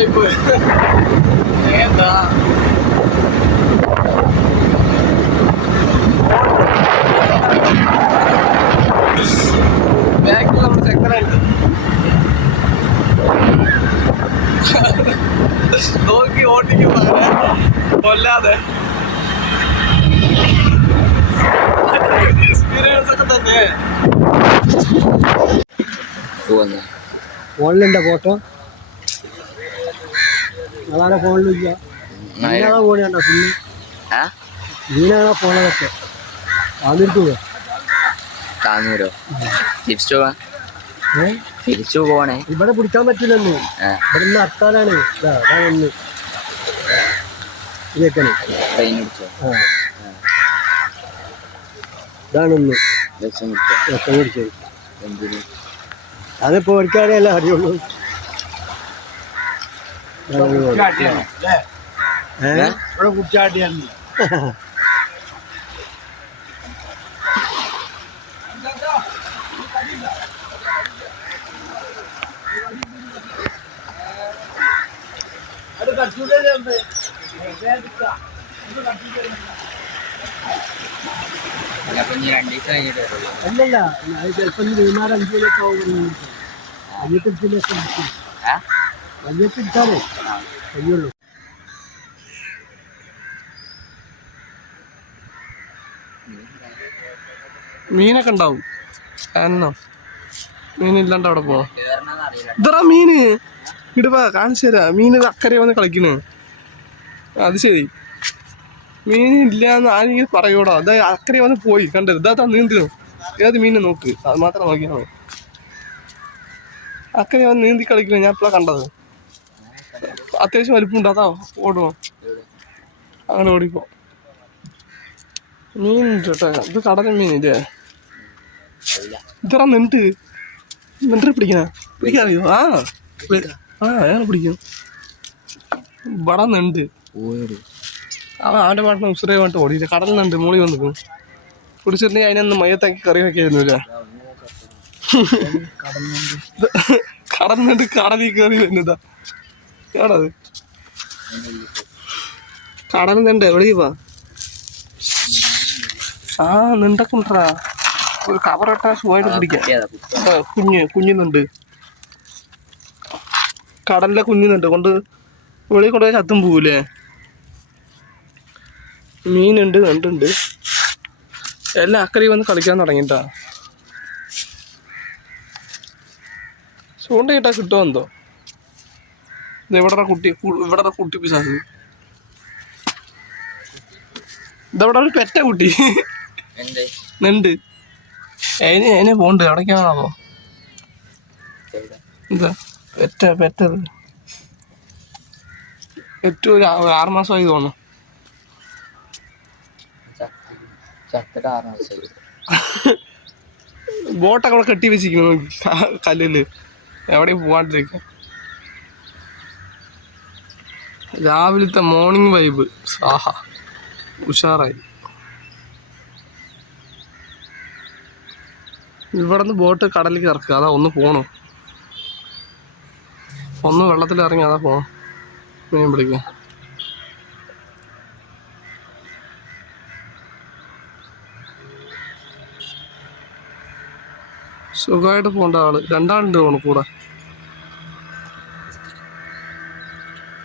Vibe എന്താ? ബാക്കിൽ ചെക്കനുണ്ട് നോക്കി ഓട്ടിക്കും കൊല്ലാതെ. എക്സ്പീരിയൻസ് ഒക്കെ തന്നെ ഫോണിലുണ്ടോ ഫോട്ടോ? അതാണ് ഫോണിലില്ല നീനാണോ ഫോണിലുണ്ടോ ഫുള്ള് ആ? നീനാണോ ഫോണതൊക്കെ താന്നൂരോ തിരിച്ചു പോവാ? തിരിച്ചു പോവാണേ. ഇവിടെ പിടിക്കാൻ പറ്റില്ലെന്ന് ആ. ഇവിടെ നിന്ന് അത്താലാണ് ഒന്ന് ഇതൊക്കെയാണ് ട്രെയിൻ പിടിച്ചോ? ഇതാണൊന്ന് അതിപ്പോ പഠിക്കാനേ അല്ല അറിയുള്ളൂ. ഇവിടെ കുറ്റാട്ടിയാണ് കഴിഞ്ഞിട്ട് വരുള്ളൂ അല്ലല്ല അത് ചിലപ്പോൾ മൂന്നാറ് അഞ്ച് മണിയൊക്കെ ആവും അയ്യത്തിലേക്ക് ആ അയ്യത്തിട്ടാണേ കഴിയുള്ളൂ മീനൊക്കെ ഉണ്ടാവും. എന്നോ മീനില്ലാണ്ട് അവിടെ പോവാ. ഇതറാ മീന്. ഇടുവാ കാണിച്ചു തരാ. മീൻ അക്കരെ വന്ന് കളിക്കണു. അത് ശരി. മീൻ ഇല്ല എന്ന് ആരെങ്കിലും പറയൂടാ. അത് അക്കരെ വന്ന് പോയി. കണ്ടത് ഇതാ നീന്തിനു ഏത് മീനെ നോക്ക്. അത് മാത്രം നോക്കിയാൽ മതി. അക്കരെ വന്ന് നീന്തി കളിക്കണു. ഞാൻ ഇപ്പോഴാണ് കണ്ടത്. അത്യാവശ്യം വലിപ്പമുണ്ട്. അതാ ഓടണം അങ്ങനെ ഓടിപ്പോ. മീൻ കേട്ടോ ഇത് കടല മീൻ ഇല്ലേ? ഇത്ര നെണ്ട് നെണ്ടറെ പിടിക്കണ. പിടിക്കാറിയോ? ആ. ആ പിടിക്കും. ഇവിടെ നെണ്ട്. അവൻ അവന്റെ പാട്ടിന് ഉസുരേ വേണ്ടി ഓടിയില്ല? കടല നെണ്ട് മൂളി വന്നിക്കും പിടിച്ചിട്ടുണ്ടെങ്കിൽ അതിനൊന്ന് മയത്താക്കി കറി വെക്കായിരുന്നില്ല കടൽ നെണ്ട്. കടലിൽ കറി വരുന്നതാ. ഏടാത് കടൽ നിണ്ട് എവിടേക്ക് ആ നിണ്ടക്കുണ്ടാ ഒരു കവറിട്ട സുഖമായിട്ട് പിടിക്കാം. കുഞ്ഞ് കുഞ്ഞുന്നുണ്ട് കടലിലെ കുഞ്ഞുന്നുണ്ട് കൊണ്ട് വെളിയിൽ കൊണ്ടുപോയി ചത്തും പോവില്ലേ മീനുണ്ട് നണ്ടുണ്ട് എല്ലാം അക്കറി വന്ന് കളിക്കാൻ തുടങ്ങിട്ടാ ചൂണ്ടയിട്ടാ കിട്ടുമോ എന്തോ? ഇത് ഇവിടെ കുട്ടി ഇവിടെ കുട്ടി പിശാസ് ഇതവിടെ ഒരു പെറ്റ കുട്ടി? നെണ്ട്. അതിന് അതിനെ പോണ്ട്. എവിടേക്കാണോ എവിടെ? എന്താ പെറ്റ പെറ്റത്. ഏറ്റവും ഒരു ആറ് മാസമായി തോന്നുന്നു. ബോട്ടൊക്കെ അവിടെ കെട്ടി വെച്ചിരിക്കുന്നു. കല്ലിൽ. എവിടെയും പോകാണ്ടിരിക്ക രാവിലത്തെ മോർണിംഗ് വൈബ് സാഹ ഉഷാറായി. ഇവിടെ നിന്ന് ബോട്ട് കടലിൽ ഇറക്കുക. അതാ ഒന്ന് പോണു. ഒന്ന് വെള്ളത്തിൽ ഇറങ്ങി അതാ പോണം. മീൻ പിടിക്കാൻ. സുഖമായിട്ട് പോകേണ്ട ആൾ. രണ്ടാളുണ്ട് പോണു കൂടെ.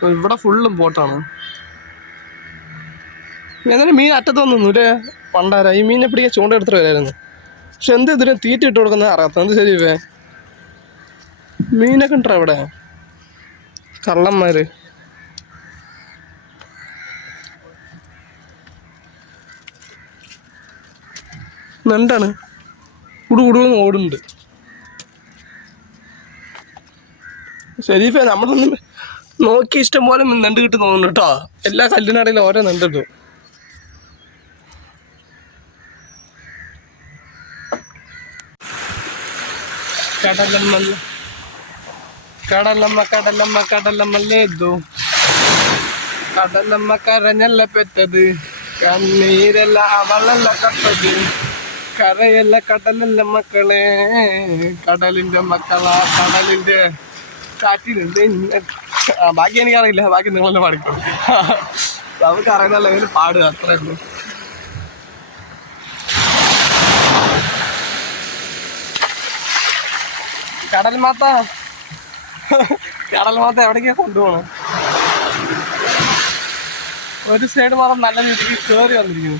ഇവിടെ ഫുള്ളും ബോട്ടാണ് എന്നാലും മീൻ അറ്റത്ത് വന്നു ഇല്ലേ? പണ്ടാര ഈ മീനെ പിടിക്കാൻ ചൂണ്ട എടുത്തിട്ട് വരായിരുന്നു. പക്ഷെ എന്ത് ഇതിന് തീറ്റ ഇട്ട് കൊടുക്കുന്നത് അറിയാത്ത എന്ത് ശരി ഇവേ? മീനൊക്കെ ഉണ്ടോ ഇവിടെ കള്ളന്മാര്. നണ്ടാണ് കുടു കുടുന്ന് ഓടുന്നുണ്ട്. ശരീഫേ നമ്മളൊന്നും നോക്കി ഇഷ്ടം പോലെ നെണ്ട് കിട്ടി തോന്നുന്നു കേട്ടോ എല്ലാ കല്ലിനടയിലും ഓരോ നെണ്ടിട്ടു കടലമ്മ കടലമ്മ കടലമ്മ കടലമ്മ ലേതു കടലമ്മ കരഞ്ഞല്ല പെറ്റത്. കണ്ണീരല്ല അവളല്ല കട്ടത് കരയല്ല കടലല്ല മക്കളെ. കടലിന്റെ മക്കളാ കടലിന്റെ കാറ്റിലുണ്ട് ബാക്കി എനിക്കറിയില്ല. ബാക്കി നിങ്ങളെന്നെ പാടിക്കും നമുക്ക് അറിയുന്ന ലെവലിൽ പാടുക അത്രേ ഉള്ളൂ. കടൽ മാത്ത. കടൽ മാത്ത എവിടേക്കാ കൊണ്ടുപോകണം ഒരു സൈഡ് മാത്രം നല്ല രീതിക്ക് കയറി വന്നിരിക്കുന്നു.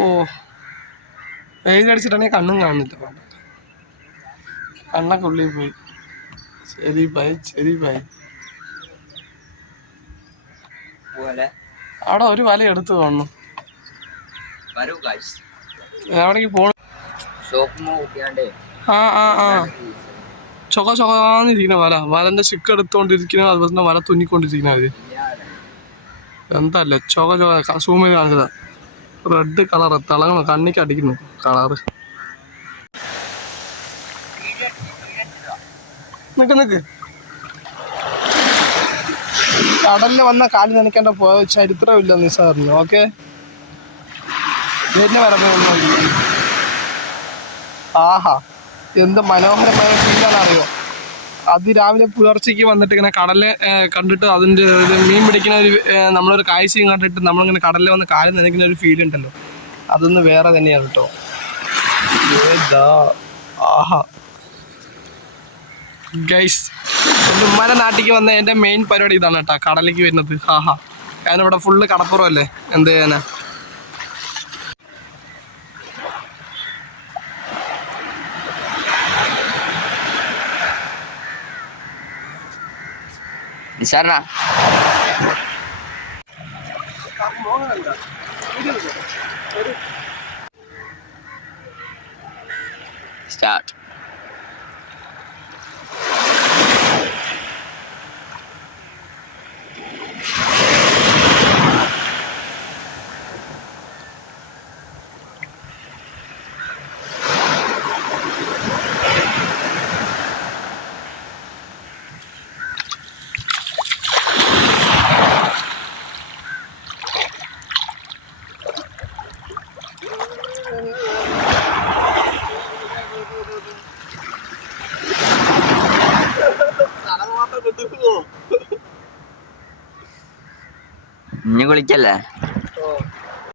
ഓ വെയിലടിച്ചിട്ടാണെങ്കിൽ കണ്ണും കാണുന്നില്ല കണ്ണൊക്കെ ഉള്ളിൽ പോയി. ശരി ബൈ ശരി പോലെ. അവിടെ ഒരു വല എടുത്തു തോന്നുന്നു എവിടേക്ക് പോണ ആ ആ ആ. ചൊക ചൊകാന്നിരിക്കുന്ന വല. വലന്റെ ചിക്ക് എടുത്തോണ്ടിരിക്കുന്ന അതുപോലെ തന്നെ വല തുന്നിക്കൊണ്ടിരിക്കുന്ന അവർ എന്തല്ല? ചൊക ചൊക സൂം ചെയ്ത് കാണിച്ചതാ. റെഡ് കളറ് തിളങ്ങണം കണ്ണിക്ക് അടിക്കുന്നു കളറ് നിക്ക് നിക്ക്. കടലിൽ വന്ന കാൽ നനയ്ക്കേണ്ട പോയ ചരിത്രമില്ല നിസാറിന് ഓക്കെ? എന്നെ പറഞ്ഞു ആഹാ എന്ത് മനോഹരമായ ഫീലാണ് അറിയോ അതിരാവിലെ പുലർച്ചയ്ക്ക് വന്നിട്ട് ഇങ്ങനെ കടലെ കണ്ടിട്ട് അതിന്റെ മീൻ പിടിക്കുന്ന ഒരു നമ്മളൊരു കാഴ്ചയും കണ്ടിട്ട് നമ്മളിങ്ങനെ കടലിൽ വന്ന് കാൽ നനയ്ക്കുന്ന ഒരു ഫീൽ ഉണ്ടല്ലോ. അതൊന്ന് വേറെ തന്നെയാണ് കേട്ടോ ആഹാ. ഗൈസ് എന്റെ ഉമ്മാന്റെ നാട്ടിലേക്ക് വന്ന എന്റെ മെയിൻ പരിപാടി ഇതാണ് കേട്ടോ. കടലിലേക്ക് വരുന്നത്. ഹാ ഹാ ഞാൻ ഇവിടെ ഫുള്ള് കടപ്പുറമല്ലേ? എന്ത് ചെയ്യാനാ? നിസാരണ സ്റ്റാർട്ട് வலிக்கல